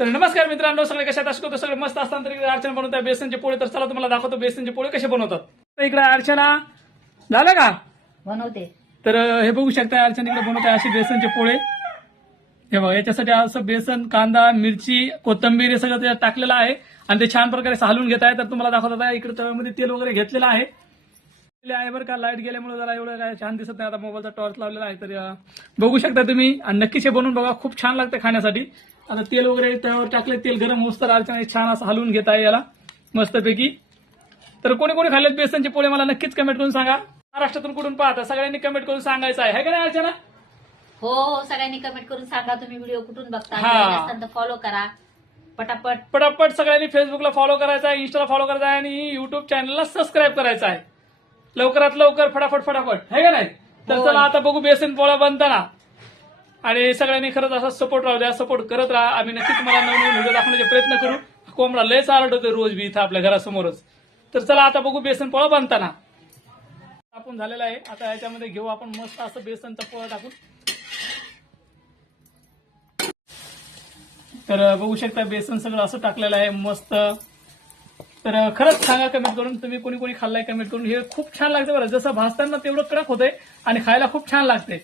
तर नमस्कार मित्रांनो, सगळे कशात असतो सगळे मस्त असतात. तर इकडे अर्चना बनवतात बेसनचे पोळे. तर चला तुम्हाला दाखवतो बेसनचे पोळे कसे बनवतात. तर इकडे अर्चना झालं का बनवते. तर हे बघू शकता अर्चना इकडे बनवत आहे असे बेसनचे पोळे. हे बघा याच्यासाठी असं बेसन, कांदा, मिरची, कोथिंबीर हे सगळं त्याच्यात टाकलेलं आहे आणि ते छान प्रकारे हलवून घेत आहे. तर तुम्हाला दाखवत आहे इकडे तव्यामध्ये तेल वगैरे घेतलेलं आहे बरं का. लाईट गेल्यामुळे जरा एवढं काय छान दिसत नाही. आता मोबाईलचा टॉर्च लावलेला आहे तर बघू शकता तुम्ही आणि नक्कीच हे बनवून बघा, खूप छान लागते खाण्यासाठी. आता तेल वगैरे त्यावर टाकले, तेल गरम होस तर अर्चना छान असं हलवून घेत आहे याला मस्तपैकी. तर कोणी कोणी खाल्लेत बेसनचे पोळे मला नक्कीच कमेंट करून सांगा. महाराष्ट्रातून कुठून पाहता सगळ्यांनी कमेंट करून सांगायचं आहे का नाही अर्चना? हो, सगळ्यांनी कमेंट करून सांगा तुम्ही व्हिडिओ कुठून बघता. हा. फॉलो करा पटापट पटापट. सगळ्यांनी फेसबुकला फॉलो करायचा आहे, इंस्टाला फॉलो करायचा आहे आणि युट्यूब चॅनलला सबस्क्राईब करायचं आहे. लवकरात लवकर फटाफट फटाफट है का नाही. तर हो. चला आता बघू बेसन पोळा बनताना. आणि सगळ्यांनी खरंच असा सपोर्ट राहू द्या, सपोर्ट करत राहा. आम्ही नक्कीच तुम्हाला नवीन व्हिडिओ दाखवण्याचे प्रयत्न करू. कोंबडा लयच आरड होते रोज बी इथं आपल्या घरासमोरच. तर चला आता बघू बेसन पोळा बनताना. आपण झालेला आहे. आता याच्यामध्ये घेऊ आपण मस्त असं बेसनचा पोळा टाकून. तर बघू शकता बेसन सगळं असं टाकलेलं आहे मस्त. तर खरंच सांगा कमेंट करून तुम्ही कोणी कोणी खाल्लाय कमेंट करून. हे खूप छान लागतं बरं, जसं भाजताना तेवढं कडक होतंय आणि खायला खूप छान लागते.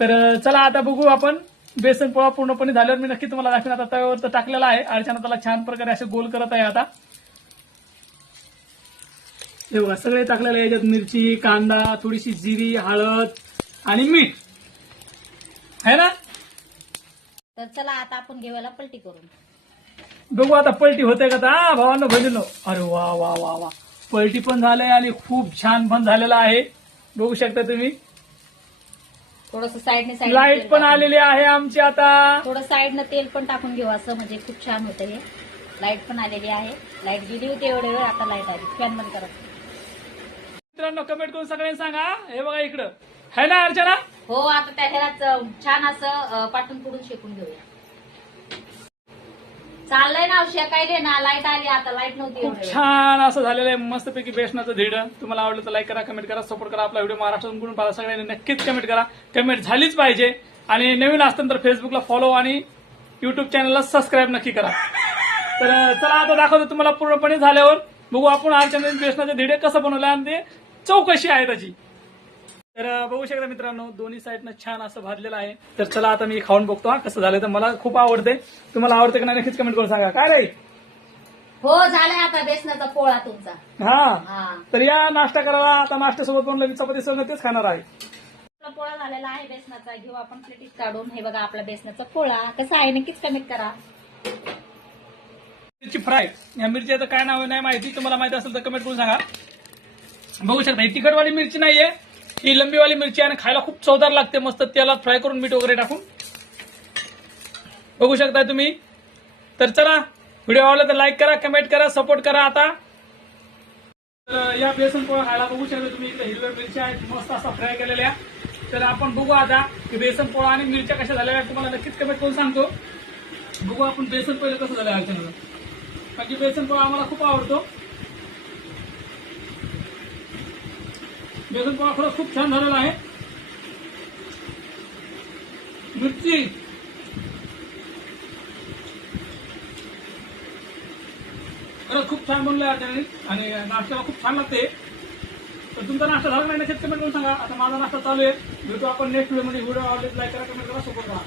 तर चला आता बघू आपण बेसन पोळा पूर्णपणे झाल्यावर मी नक्की तुम्हाला दाखवेन. आता तव्यावर तर टाकलेला आहे अर्चना, त्याला छान प्रकारे असे गोल करत आहे. आता हे बघा सगळे टाकलेले याच्यात मिरची, कांदा, थोडीशी जिरी, हळद आणि मीठ आहे ना. तर चला आता आपण घेऊया पलटी करून बघू आता पलटी होते का. हा भावांनो बहिणींनो, अरे वा वा वा वा, पलटी पण झालंय आणि खूप छान पण झालेला आहे. बघू शकता तुम्ही. थोडस साईडने लाईट पण आलेली आहे आमची आता. थोडं साईडनं तेल पण टाकून घेऊ असं, म्हणजे खूप छान होतं हे. लाईट पण आलेली आहे. लाईट गेली होती एवढे वेळ, आता लाईट आली. फॅन बंद करा मित्रांनो. कमेंट करून सगळ्यांनी सांगा. हे बघा इकडं है ना अर्चना. हो, आता त्या ह्याला छान असं पाटून पुढून शेकून घेऊया. चाललंय ना शेकायले ना. लाईट आली आता, लाईट नव्हती खूप एवढे वेळ. छान असं झालेलं आहे मस्तपैकी बेसनाचं धीड. तुम्हाला आवडलं तर लाईक करा, कमेंट करा, सपोर्ट करा. आपला व्हिडिओ महाराष्ट्रातून कुठून पाहा सगळ्यांनी नक्कीच कमेंट करा. कमेंट झालीच पाहिजे. आणि नवीन असताना तर फेसबुकला फॉलो आणि युट्यूब चॅनलला सबस्क्राईब नक्की करा. तर चला आता दाखवतो तुम्हाला पूर्णपणे झाल्यावर. बघू आपण अर्चना बेसनाचे धिडे कसं बनवलं आणि ते चव कशी आहे त्याची. तर बघू शकता मित्रांनो, दोन्ही साईडनं छान असं भाजलेलं आहे. तर चला आता मी खाऊन बघतो हा कसं झालं. तर मला खूप आवडते. तुम्हाला आवडते का नाही नक्कीच कमेंट करून सांगा. काय रे. हो, झालाय आता बेसनाचा पोळा तुमचा. हा. तर या नाश्ता करायला. आता नाश्त्यासोबत बनलं मी चपाती सगळं तेच खाणार आहे. आपला पोळा झालेला आहे बेसनाचा. घेऊ आपण प्लेटीत काढून. हे बघा आपला बेसनाचा पोळा कसा आहे नक्कीच कमेंट करा. मिरची फ्राय. या मिरचीचं काय नाव नाही माहिती, तुम्हाला माहिती असेल तर कमेंट करून सांगा. बघू शकता ही तिखटवाली मिरची नाहीये, ही लंबीवाली मिरची आहे आणि खायला खूप चवदार लागते. मस्त तेलात फ्राय करून मीठ वगैरे टाकून. बघू शकताय तुम्ही. तर चला व्हिडिओ आवडला तर लाईक करा, कमेंट करा, सपोर्ट करा. आता तर या बेसन पोळा खायला बघू शकता तुम्ही. इकडे हिरव्या मिरच्या आहेत मस्त असा फ्राय केलेल्या. तर आपण बघू आता की बेसन पोळा आणि मिरच्या कशा झालेल्या तुम्हाला नक्कीच कमेंट करून सांगतो. बघू आपण बेसन पहिलं कसं झालं अर्चना. बाकी बेसन पोळा आम्हाला खूप आवडतो. बेसन पोळा खरंच खूप छान झालेला आहे. मिरची खरंच खूप छान बनलं आहे आणि नाश्त्याला खूप छान लागते. तर तुमचा नाश्ता झाला नाही नक्कीच कमेंट करून सांगा. आता माझा नाश्ता चालू आहे. भेटू आपण नेक्स्ट व्हिडिओ मध्ये. व्हिडिओ आवडले लाईक करा, कमेंट करा, सपोर्ट करा.